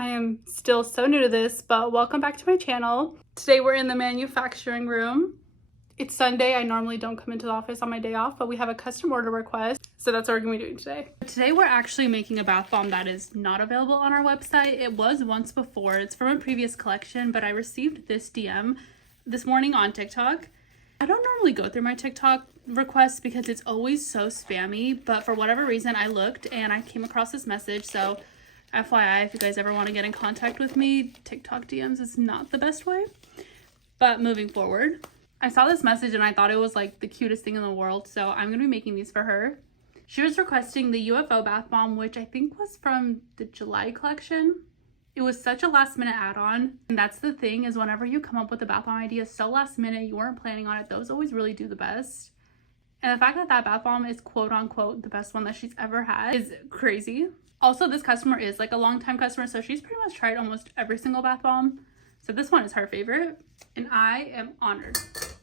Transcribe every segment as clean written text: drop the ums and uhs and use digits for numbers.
I am still so new to this, but welcome back to my channel. Today we're in the manufacturing room. It's Sunday. I normally don't come into the office on my day off, but we have a custom order request, so that's what we're gonna be doing today. Today we're actually making a bath bomb that is not available on our website. It was once before. It's from a previous collection, but I received this DM this morning on TikTok. I don't normally go through my TikTok requests because it's always so spammy, but for whatever reason I looked and I came across this message. So FYI, if you guys ever want to get in contact with me, TikTok DMs is not the best way. But moving forward, I saw this message and I thought it was like the cutest thing in the world, so I'm going to be making these for her. She was requesting the UFO bath bomb, which I think was from the July collection. It was such a last minute add-on, and that's the thing, is whenever you come up with a bath bomb idea so last minute, you weren't planning on it, those always really do the best. And the fact that that bath bomb is quote unquote the best one that she's ever had is crazy. Also, this customer is like a long-time customer, so she's pretty much tried almost every single bath bomb. So this one is her favorite, and I am honored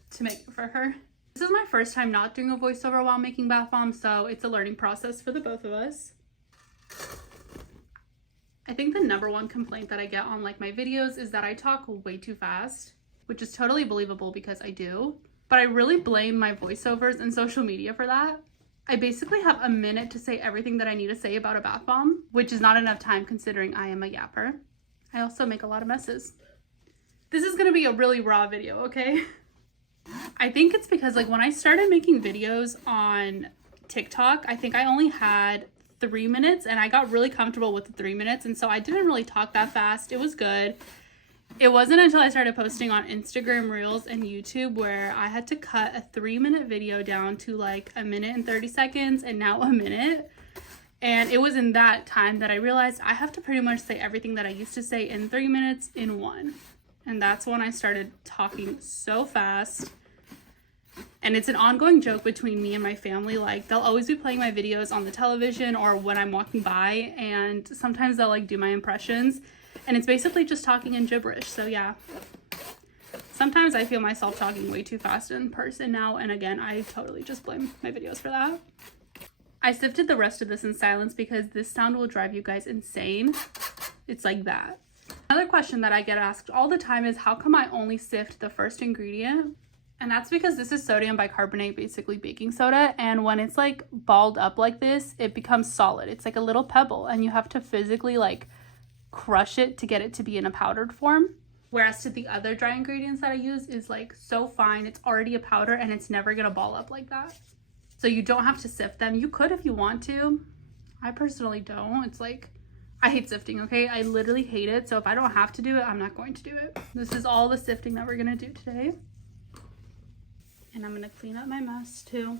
to make it for her. This is my first time not doing a voiceover while making bath bombs, so it's a learning process for the both of us. I think the number one complaint that I get on like my videos is that I talk way too fast, which is totally believable because I do, but I really blame my voiceovers and social media for that. I basically have a minute to say everything that I need to say about a bath bomb, which is not enough time considering I am a yapper. I also make a lot of messes. This is gonna be a really raw video, okay? I think it's because like when I started making videos on TikTok, I think I only had 3 minutes and I got really comfortable with the 3 minutes, and so I didn't really talk that fast. It was good. It wasn't until I started posting on Instagram Reels and YouTube where I had to cut a 3-minute video down to like 1 minute and 30 seconds and now a minute. And it was in that time that I realized I have to pretty much say everything that I used to say in 3 minutes in one. And that's when I started talking so fast. And it's an ongoing joke between me and my family. Like, they'll always be playing my videos on the television or when I'm walking by, and sometimes they'll like do my impressions, and it's basically just talking in gibberish. So yeah, sometimes I feel myself talking way too fast in person now, and again, I totally just blame my videos for that. I sifted the rest of this in silence because this sound will drive you guys insane. It's like that. Another question that I get asked all the time is how come I only sift the first ingredient? And that's because this is sodium bicarbonate, basically baking soda, and when it's like balled up like this, it becomes solid. It's like a little pebble, and you have to physically like crush it to get it to be in a powdered form. Whereas to the other dry ingredients that I use is like so fine, it's already a powder and it's never gonna ball up like that. So you don't have to sift them. You could if you want to. I personally don't. It's like, I hate sifting, okay? I literally hate it. So if I don't have to do it, I'm not going to do it. This is all the sifting that we're gonna do today. And I'm gonna clean up my mess too.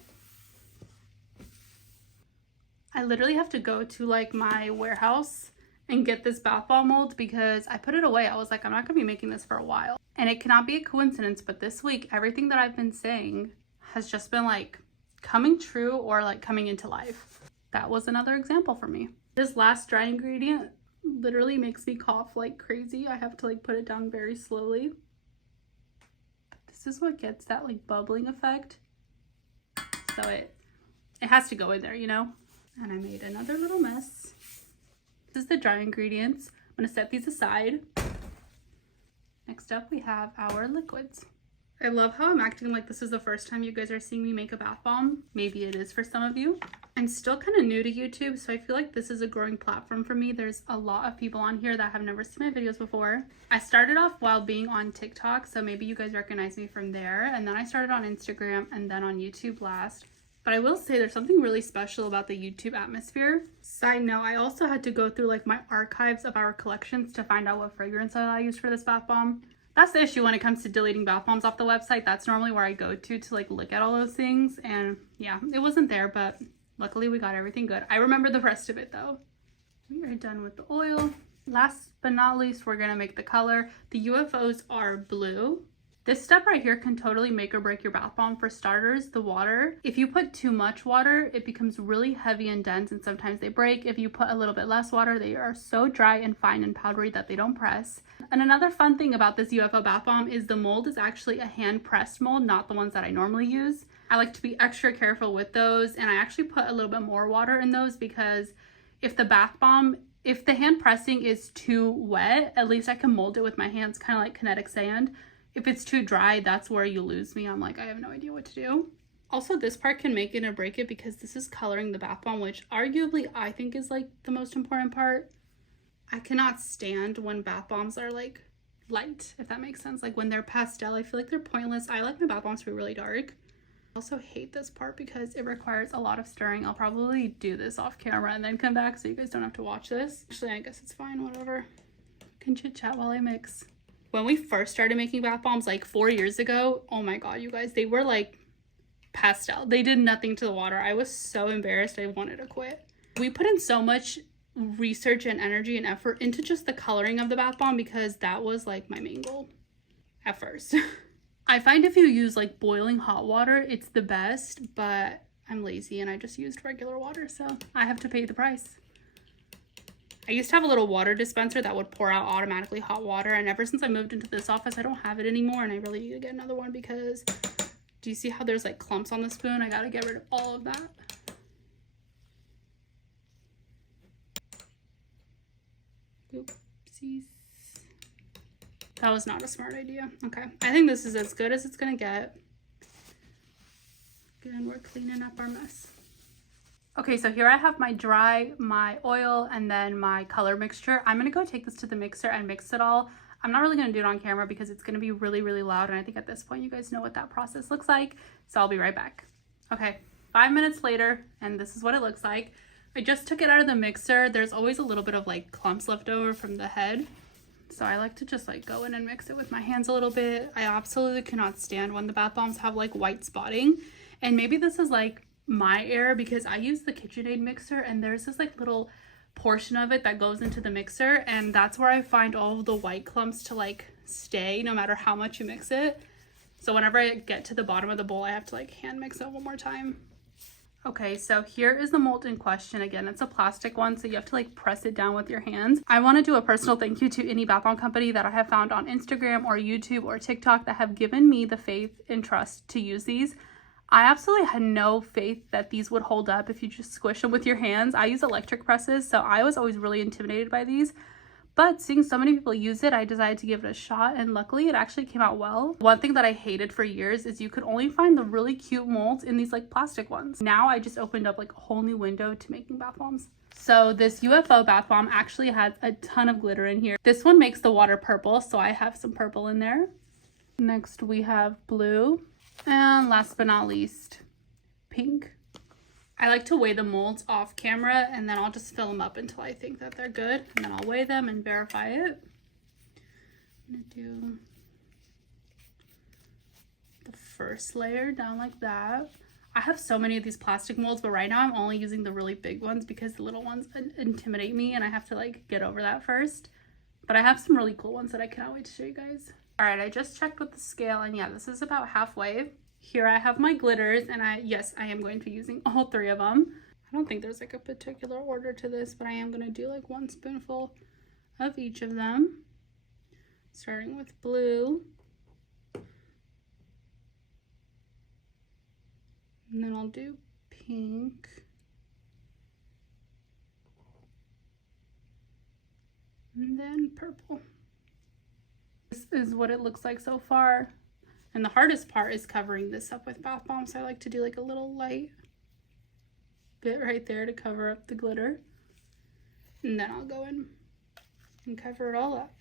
I literally have to go to like my warehouse and get this bath bomb mold because I put it away. I was like, I'm not gonna be making this for a while. And it cannot be a coincidence, but this week, everything that I've been saying has just been like coming true or like coming into life. That was another example for me. This last dry ingredient literally makes me cough like crazy. I have to like put it down very slowly. This is what gets that like bubbling effect. So it has to go in there, you know? And I made another little mess. This is the dry ingredients. I'm gonna set these aside. Next up, we have our liquids. I love how I'm acting like this is the first time you guys are seeing me make a bath bomb. Maybe it is for some of you. I'm still kind of new to YouTube, so I feel like this is a growing platform for me. There's a lot of people on here that have never seen my videos before. I started off while being on TikTok, so maybe you guys recognize me from there. And then I started on Instagram and then on YouTube last. But I will say there's something really special about the YouTube atmosphere. Side note, I also had to go through like my archives of our collections to find out what fragrance I used for this bath bomb. That's the issue when it comes to deleting bath bombs off the website. That's normally where I go to like look at all those things. And yeah, it wasn't there, but luckily we got everything good. I remember the rest of it though. We are done with the oil. Last but not least, we're gonna make the color. The UFOs are blue. This step right here can totally make or break your bath bomb. For starters, the water. If you put too much water, it becomes really heavy and dense and sometimes they break. If you put a little bit less water, they are so dry and fine and powdery that they don't press. And another fun thing about this UFO bath bomb is the mold is actually a hand pressed mold, not the ones that I normally use. I like to be extra careful with those, and I actually put a little bit more water in those because if the bath bomb If the hand pressing is too wet, at least I can mold it with my hands, kind of like kinetic sand. If it's too dry, that's where you lose me. I'm like, I have no idea what to do. Also, this part can make it or break it because this is coloring the bath bomb, which arguably I think is like the most important part. I cannot stand when bath bombs are like light, if that makes sense. Like when they're pastel, I feel like they're pointless. I like my bath bombs to be really dark. I also hate this part because it requires a lot of stirring. I'll probably do this off camera and then come back so you guys don't have to watch this. Actually, I guess it's fine, whatever. I can chit chat while I mix. When we first started making bath bombs like 4 years ago, oh my god, you guys, they were like pastel. They did nothing to the water. I was so embarrassed. I wanted to quit. We put in so much research and energy and effort into just the coloring of the bath bomb because that was like my main goal at first. I find if you use like boiling hot water, it's the best, but I'm lazy and I just used regular water, so I have to pay the price. I used to have a little water dispenser that would pour out automatically hot water, and ever since I moved into this office, I don't have it anymore, and I really need to get another one because do you see how there's like clumps on the spoon? I gotta get rid of all of that. Oopsies. That was not a smart idea. Okay, I think this is as good as it's gonna get. Again, we're cleaning up our mess. Okay, so here I have my dry, my oil, and then my color mixture. I'm gonna go take this to the mixer and mix it all. I'm not really gonna do it on camera because it's gonna be really, really loud, and I think at this point you guys know what that process looks like, so I'll be right back. Okay, 5 minutes later, and this is what it looks like. I just took it out of the mixer. There's always a little bit of like clumps left over from the head, so I like to just like go in and mix it with my hands a little bit. I absolutely cannot stand when the bath bombs have like white spotting, and maybe this is like my error because I use the KitchenAid mixer and there's this like little portion of it that goes into the mixer, and that's where I find all of the white clumps to like stay no matter how much you mix it. So whenever I get to the bottom of the bowl, I have to like hand mix it one more time. Okay, so here is the mold in question. Again, it's a plastic one, so you have to like press it down with your hands. I want to do a personal thank you to any bath bomb company that I have found on Instagram or YouTube or TikTok that have given me the faith and trust to use these. I absolutely had no faith that these would hold up if you just squish them with your hands. I use electric presses, so I was always really intimidated by these. But seeing so many people use it, I decided to give it a shot, and luckily it actually came out well. One thing that I hated for years is you could only find the really cute molds in these like plastic ones. Now I just opened up like a whole new window to making bath bombs. So this UFO bath bomb actually has a ton of glitter in here. This one makes the water purple, so I have some purple in there. Next we have blue. And last but not least, pink. I like to weigh the molds off camera and then I'll just fill them up until I think that they're good. And then I'll weigh them and verify it. I'm gonna do the first layer down like that. I have so many of these plastic molds, but right now I'm only using the really big ones because the little ones intimidate me and I have to like get over that first. But I have some really cool ones that I cannot wait to show you guys. All right, I just checked with the scale and yeah, this is about halfway. Here I have my glitters and yes, I am going to be using all 3 of them. I don't think there's like a particular order to this, but I am going to do like 1 spoonful of each of them. Starting with blue. And then I'll do pink. And then purple. This is what it looks like so far. And the hardest part is covering this up with bath bombs. So I like to do like a little light bit right there to cover up the glitter. And then I'll go in and cover it all up.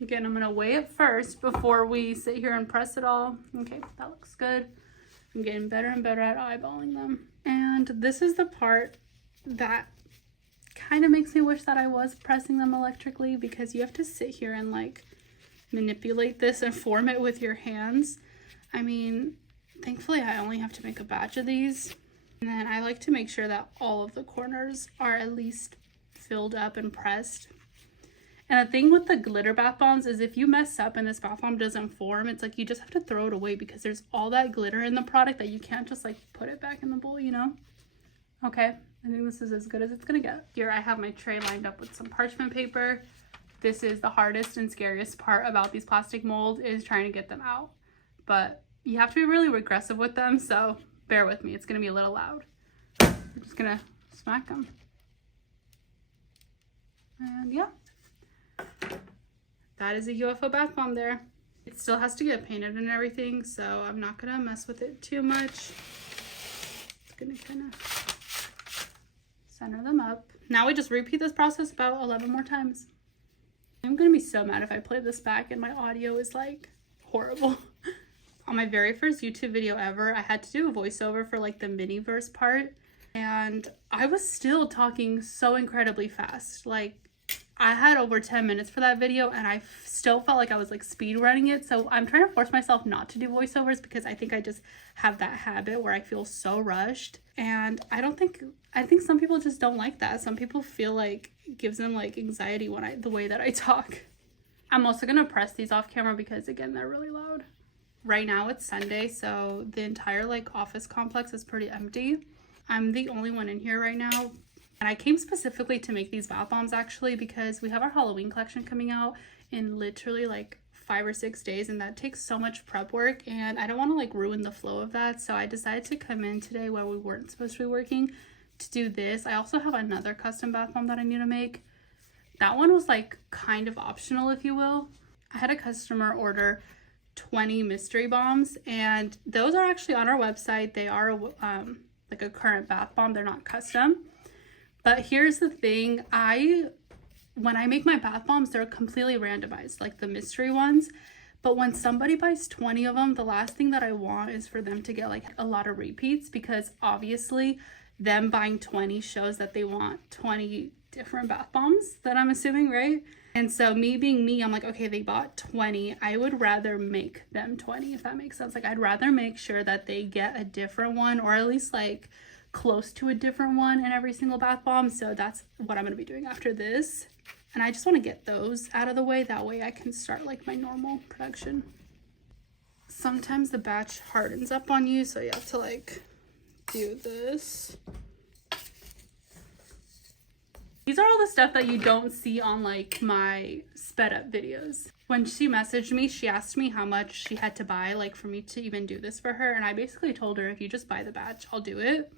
Again, I'm gonna weigh it first before we sit here and press it all. Okay, that looks good. I'm getting better and better at eyeballing them. And this is the part that kind of makes me wish that I was pressing them electrically, because you have to sit here and like manipulate this and form it with your hands. I mean, thankfully I only have to make a batch of these. And then I like to make sure that all of the corners are at least filled up and pressed. And the thing with the glitter bath bombs is if you mess up and this bath bomb doesn't form, it's like you just have to throw it away because there's all that glitter in the product that you can't just like put it back in the bowl, you know? Okay, I think this is as good as it's gonna get. Here I have my tray lined up with some parchment paper. this is the hardest and scariest part about these plastic molds, is trying to get them out. But you have to be really aggressive with them, so bear with me. It's going to be a little loud. I'm just going to smack them. And yeah, that is a UFO bath bomb there. It still has to get painted and everything, so I'm not going to mess with it too much. Just going to kind of center them up. Now we just repeat this process about 11 more times. I'm going to be so mad if I play this back and my audio is like horrible. On my very first YouTube video ever, I had to do a voiceover for like the mini verse part, and I was still talking so incredibly fast. Like, I had over 10 minutes for that video and I still felt like I was like speed running it. So I'm trying to force myself not to do voiceovers because I think I just have that habit where I feel so rushed. And I think some people just don't like that. Some people feel like it gives them like anxiety when the way that I talk. I'm also going to press these off camera because again, they're really loud. Right now it's Sunday, so the entire like office complex is pretty empty. I'm the only one in here right now. And I came specifically to make these bath bombs actually because we have our Halloween collection coming out in literally like 5 or 6 days, and that takes so much prep work and I don't want to like ruin the flow of that. So I decided to come in today while we weren't supposed to be working to do this. I also have another custom bath bomb that I need to make. That one was like kind of optional, if you will. I had a customer order 20 mystery bombs, and those are actually on our website. They are like a current bath bomb. They're not custom. But here's the thing, when I make my bath bombs, they're completely randomized, like the mystery ones. But when somebody buys 20 of them, the last thing that I want is for them to get like a lot of repeats, because obviously them buying 20 shows that they want 20 different bath bombs, that I'm assuming, right? And so me being me, I'm like, okay, they bought 20. I would rather make them 20, if that makes sense. Like, I'd rather make sure that they get a different one, or at least like close to a different one in every single bath bomb. So that's what I'm going to be doing after this. And I just want to get those out of the way. That way I can start like my normal production. Sometimes the batch hardens up on you, so you have to like do this. These are all the stuff that you don't see on like my sped up videos. When she messaged me, she asked me how much she had to buy like for me to even do this for her. And I basically told her, if you just buy the batch, I'll do it.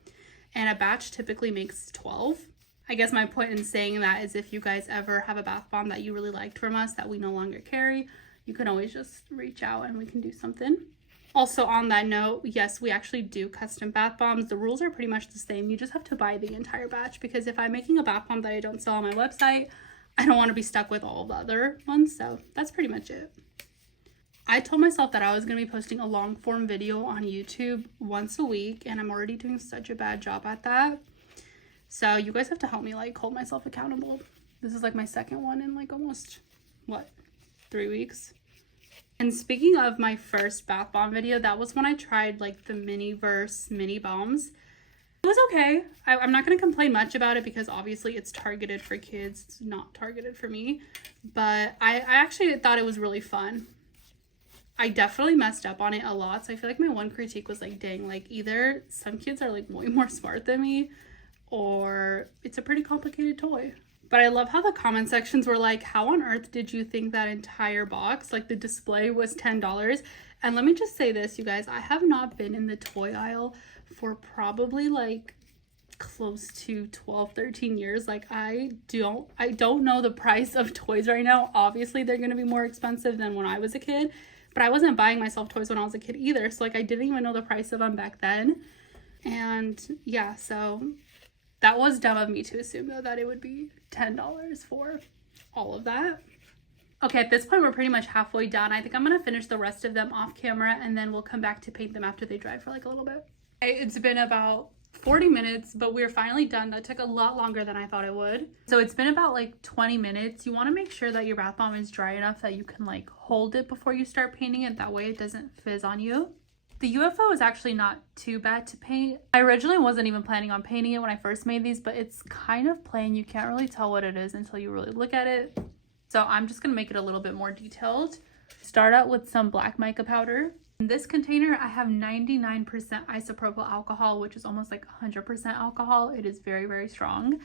And a batch typically makes 12. I guess my point in saying that is if you guys ever have a bath bomb that you really liked from us that we no longer carry, you can always just reach out and we can do something. Also on that note, yes, we actually do custom bath bombs. The rules are pretty much the same. You just have to buy the entire batch, because if I'm making a bath bomb that I don't sell on my website, I don't want to be stuck with all the other ones. So that's pretty much it. I told myself that I was going to be posting a long form video on YouTube once a week, and I'm already doing such a bad job at that. So you guys have to help me like hold myself accountable. This is like my second one in like almost, 3 weeks? And speaking of my first bath bomb video, that was when I tried like the mini bombs. It was okay. I'm not going to complain much about it because obviously it's targeted for kids. It's not targeted for me. But I actually thought it was really fun. I definitely messed up on it a lot. So I feel like my one critique was like, dang, like either some kids are like way more smart than me, or it's a pretty complicated toy. But I love how the comment sections were like, how on earth did you think that entire box, like the display, was $10? And let me just say this, you guys, I have not been in the toy aisle for probably like close to 12, 13 years. Like I don't know the price of toys right now. Obviously they're going to be more expensive than when I was a kid, but I wasn't buying myself toys when I was a kid either. So like I didn't even know the price of them back then. And yeah, so that was dumb of me to assume though that it would be $10 for all of that. Okay, at this point we're pretty much halfway done. I think I'm gonna finish the rest of them off camera and then we'll come back to paint them after they dry for like a little bit. It's been about 40 minutes, but we're finally done. That took a lot longer than I thought it would. So it's been about like 20 minutes. You want to make sure that your bath bomb is dry enough that you can like hold it before you start painting it. That way it doesn't fizz on you. The UFO is actually not too bad to paint. I originally wasn't even planning on painting it when I first made these, but it's kind of plain. You can't really tell what it is until you really look at it. So I'm just gonna make it a little bit more detailed. Start out with some black mica powder. In this container, I have 99% isopropyl alcohol, which is almost like 100% alcohol. It is very, very strong.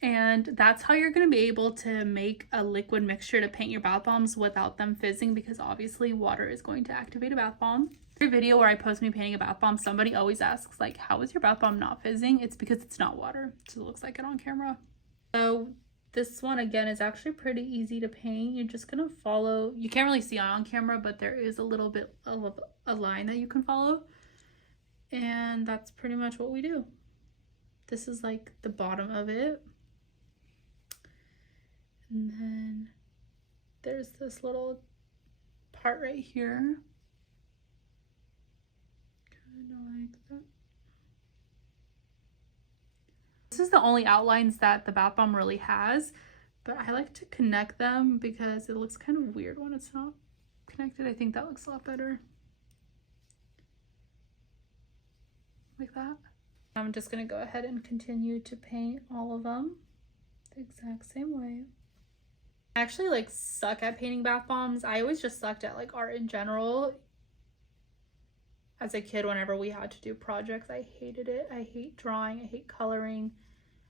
And that's how you're going to be able to make a liquid mixture to paint your bath bombs without them fizzing, because obviously water is going to activate a bath bomb. Every video where I post me painting a bath bomb, somebody always asks like, how is your bath bomb not fizzing? It's because it's not water, so it looks like it on camera. So this one again is actually pretty easy to paint. You're just gonna follow, you can't really see it on camera, but there is a little bit of a line that you can follow, and that's pretty much what we do. This is like the bottom of it, and then there's this little part right here, kind of like that. This is the only outlines that the bath bomb really has, but I like to connect them because it looks kind of weird when it's not connected. I think that looks a lot better. Like that. I'm just gonna go ahead and continue to paint all of them the exact same way. I actually like suck at painting bath bombs. I always just sucked at like art in general. As a kid, whenever we had to do projects, I hated it. I hate drawing, I hate coloring,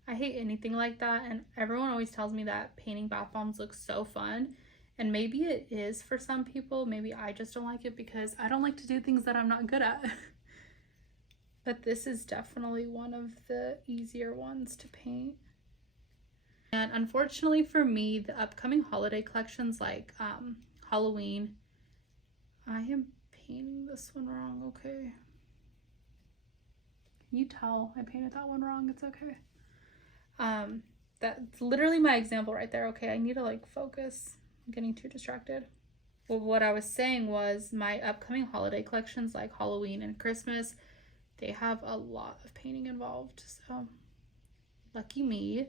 I hate anything like that. And everyone always tells me that painting bath bombs looks so fun. And maybe it is for some people. Maybe I just don't like it because I don't like to do things that I'm not good at. But this is definitely one of the easier ones to paint. And unfortunately for me, the upcoming holiday collections like Halloween, I am painting this one wrong. Okay, can you tell I painted that one wrong? It's okay. That's literally my example right there. Okay, I need to like focus. I'm getting too distracted. Well, what I was saying was my upcoming holiday collections like Halloween and Christmas, they have a lot of painting involved. So lucky me.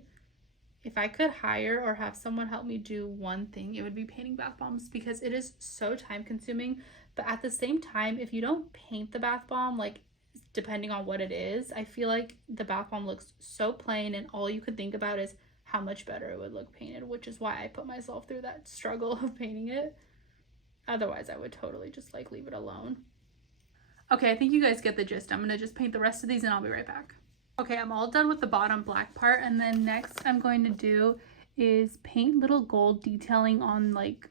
If I could hire or have someone help me do one thing, it would be painting bath bombs, because it is so time consuming. But at the same time, if you don't paint the bath bomb, like depending on what it is, I feel like the bath bomb looks so plain, and all you could think about is how much better it would look painted, which is why I put myself through that struggle of painting it. Otherwise, I would totally just like leave it alone. Okay, I think you guys get the gist. I'm gonna just paint the rest of these and I'll be right back. Okay, I'm all done with the bottom black part, and then next I'm going to do is paint little gold detailing on like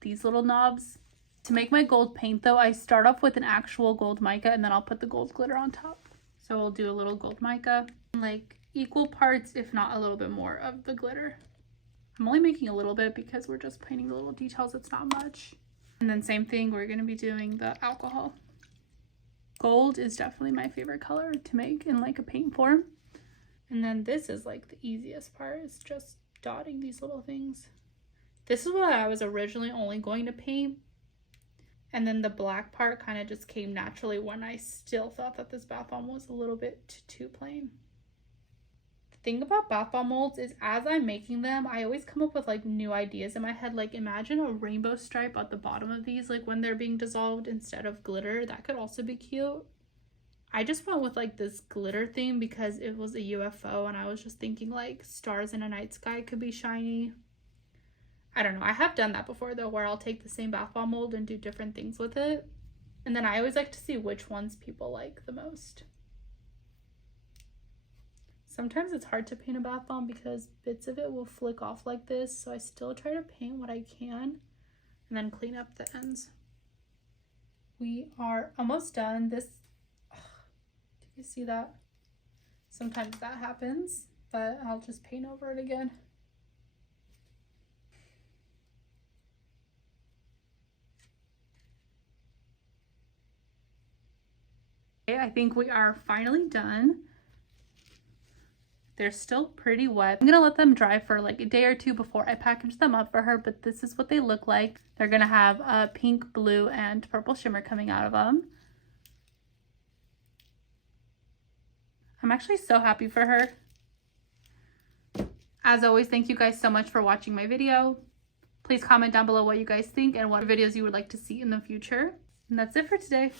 these little knobs. To make my gold paint though, I start off with an actual gold mica and then I'll put the gold glitter on top. So we'll do a little gold mica, like equal parts, if not a little bit more of the glitter. I'm only making a little bit because we're just painting the little details, it's not much. And then same thing, we're gonna be doing the alcohol. Gold is definitely my favorite color to make in like a paint form. And then this is like the easiest part, is just dotting these little things. This is what I was originally only going to paint. And then the black part kind of just came naturally when I still thought that this bath bomb was a little bit too plain. The thing about bath bomb molds is as I'm making them, I always come up with like new ideas in my head. Like imagine a rainbow stripe at the bottom of these, like when they're being dissolved instead of glitter. That could also be cute. I just went with like this glitter theme because it was a UFO and I was just thinking like stars in a night sky could be shiny. I don't know. I have done that before though, where I'll take the same bath bomb mold and do different things with it. And then I always like to see which ones people like the most. Sometimes it's hard to paint a bath bomb because bits of it will flick off like this. So I still try to paint what I can and then clean up the ends. We are almost done. This, do you see that? Sometimes that happens, but I'll just paint over it again. I think we are finally done. They're still pretty wet. I'm gonna let them dry for like a day or two before I package them up for her, but this is what they look like. They're gonna have a pink, blue, and purple shimmer coming out of them. I'm actually so happy for her. As always, thank you guys so much for watching my video. Please comment down below what you guys think and what videos you would like to see in the future. And that's it for today.